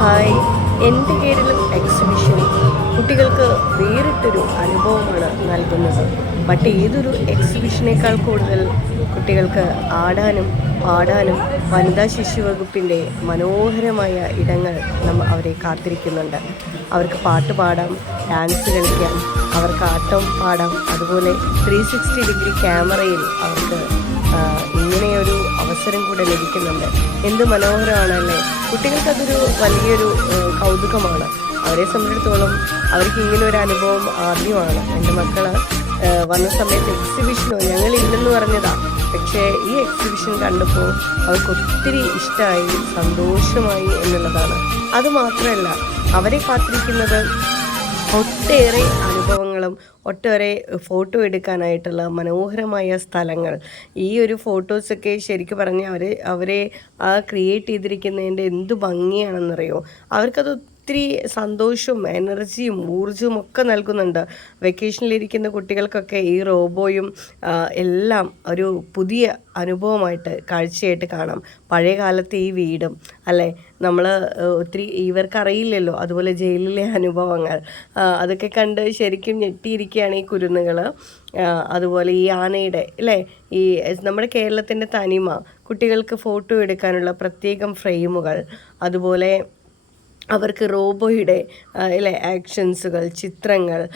Hi. എന്റെ Keralam exhibition കുട്ടികൾക്ക് വേറിട്ടൊരു അനുഭവമാണ് നൽകുന്നത്. മറ്റേതൊരു എക്സിബിഷനേക്കാൾ കൂടുതൽ കുട്ടികൾക്ക് ആടാനും പാടാനും വനിതാ ശിശു വകുപ്പിന്റെ മനോഹരമായ ഇടങ്ങൾ നമ്മൾ അവരെ കാത്തിരിക്കുന്നുണ്ട്. അവർക്ക് പാട്ട് പാടാം ഡാൻസ് കളിക്കാം അവർക്ക് ആട്ടം പാടാം. അതുപോലെ ത്രീ സിക്സ്റ്റി ഡിഗ്രി ക്യാമറയിൽ അവർക്ക് അവസരം കൂടെ ലഭിക്കുന്നുണ്ട്. എന്ത് മനോഹരമാണല്ലേ? കുട്ടികൾക്കതൊരു വലിയൊരു കൗതുകമാണ്. അവരെ സംബന്ധിച്ചിടത്തോളം അവർക്ക് ഇങ്ങനെ ഒരു അനുഭവം ആദ്യമാണ്. എന്റെ മക്കൾ വന്ന സമയത്ത് എക്സിബിഷനോ ഞങ്ങൾ ഇല്ലെന്ന് പറഞ്ഞതാ. പക്ഷേ ഈ എക്സിബിഷൻ കണ്ടപ്പോൾ അവർക്ക് ഒത്തിരി ഇഷ്ടമായി സന്തോഷമായി എന്നുള്ളതാണ്. അതുമാത്രമല്ല അവരെ കാത്തിരിക്കുന്നത് ഒട്ടേറെ അനുഭവങ്ങളും ഒട്ടേറെ ഫോട്ടോ എടുക്കാനായിട്ടുള്ള മനോഹരമായ സ്ഥലങ്ങൾ. ഈ ഒരു ഫോട്ടോസൊക്കെ ശരിക്കും പറഞ്ഞാൽ അവർ അവരെ ആ ക്രിയേറ്റ് ചെയ്തിരിക്കുന്നതിന്റെ എന്ത് ഭംഗിയാണെന്നറിയോ? അവർക്കത് ഒത്തിരി സന്തോഷവും എനർജിയും ഊർജവും ഒക്കെ നൽകുന്നുണ്ട്. വെക്കേഷനിലിരിക്കുന്ന കുട്ടികൾക്കൊക്കെ ഈ റോബോയും എല്ലാം ഒരു പുതിയ അനുഭവമായിട്ട് കാഴ്ചയായിട്ട് കാണാം. പഴയ കാലത്തെ ഈ വീടും അല്ലേ? നമ്മൾ ഒത്തിരി ഇവർക്കറിയില്ലല്ലോ അതുപോലെ ജയിലിലെ അനുഭവങ്ങൾ. അതൊക്കെ കണ്ട് ശരിക്കും ഞെട്ടിയിരിക്കുകയാണ് ഈ കുരുന്നുകൾ അതുപോലെ ഈ ആനയുടെ അല്ലേ? ഈ നമ്മുടെ കേരളത്തിന്റെ തനിമ കുട്ടികൾക്ക് ഫോട്ടോ എടുക്കാനുള്ള പ്രത്യേകം ഫ്രെയിമുകൾ. അതുപോലെ അവർക്ക് റോബോയുടെ അല്ലെ ആക്ഷൻസുകൾ ചിത്രങ്ങൾ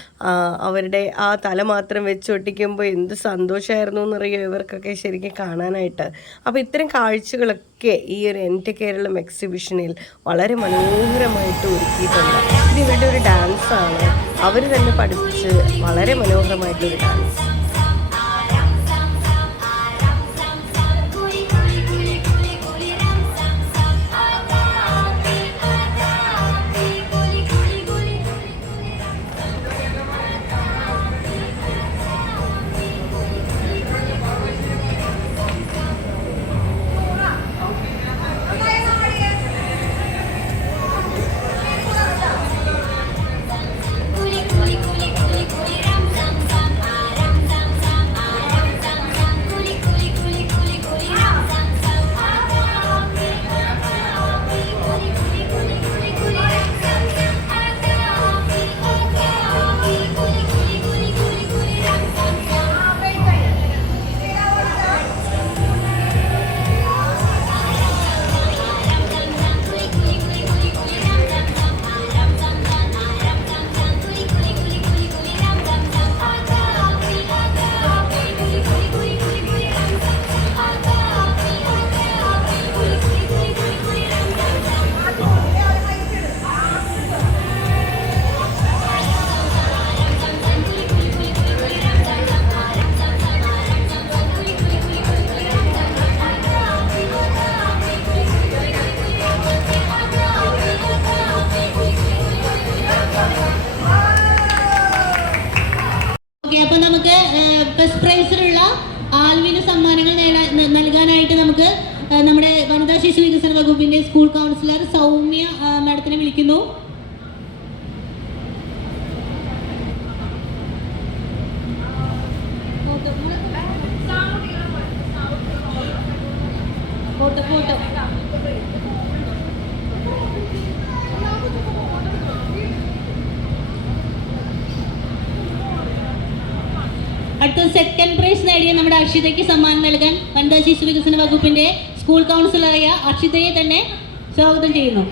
അവരുടെ ആ തല മാത്രം വെച്ച് ഒട്ടിക്കുമ്പോൾ എന്ത് സന്തോഷമായിരുന്നു എന്നറിയോ ഇവർക്കൊക്കെ ശരിക്കും കാണാനായിട്ട്. അപ്പോൾ ഇത്തരം കാഴ്ചകളൊക്കെ ഈ ഒരു എന്റെ കേരളം എക്സിബിഷനിൽ വളരെ മനോഹരമായിട്ട് ഒരുക്കിയിട്ടുണ്ട്. ഇത് ഇവരുടെ ഒരു ഡാൻസാണ് അവർ തന്നെ പഠിപ്പിച്ച് വളരെ മനോഹരമായിട്ടൊരു ഡാൻസ് ഫസ്റ്റ് പ്രൈസിലുള്ള ആൽവിന് സമ്മാനങ്ങൾ നേടാൻ നൽകാനായിട്ട് നമുക്ക് നമ്മുടെ വനിതാ ശിശു വികസന വകുപ്പിന്റെ സ്കൂൾ കൗൺസിലർ സൗമ്യ മാഡത്തിനെ വിളിക്കുന്നു. Photo photo. അടുത്ത സെക്കൻഡ് പ്രൈസ് നേടിയ നമ്മുടെ അക്ഷിതയ്ക്ക് സമ്മാനം നൽകാൻ വനിതാ ശിശു വികസന വകുപ്പിന്റെ സ്കൂൾ കൗൺസിലറായ അക്ഷിതയെ തന്നെ സ്വാഗതം ചെയ്യുന്നു.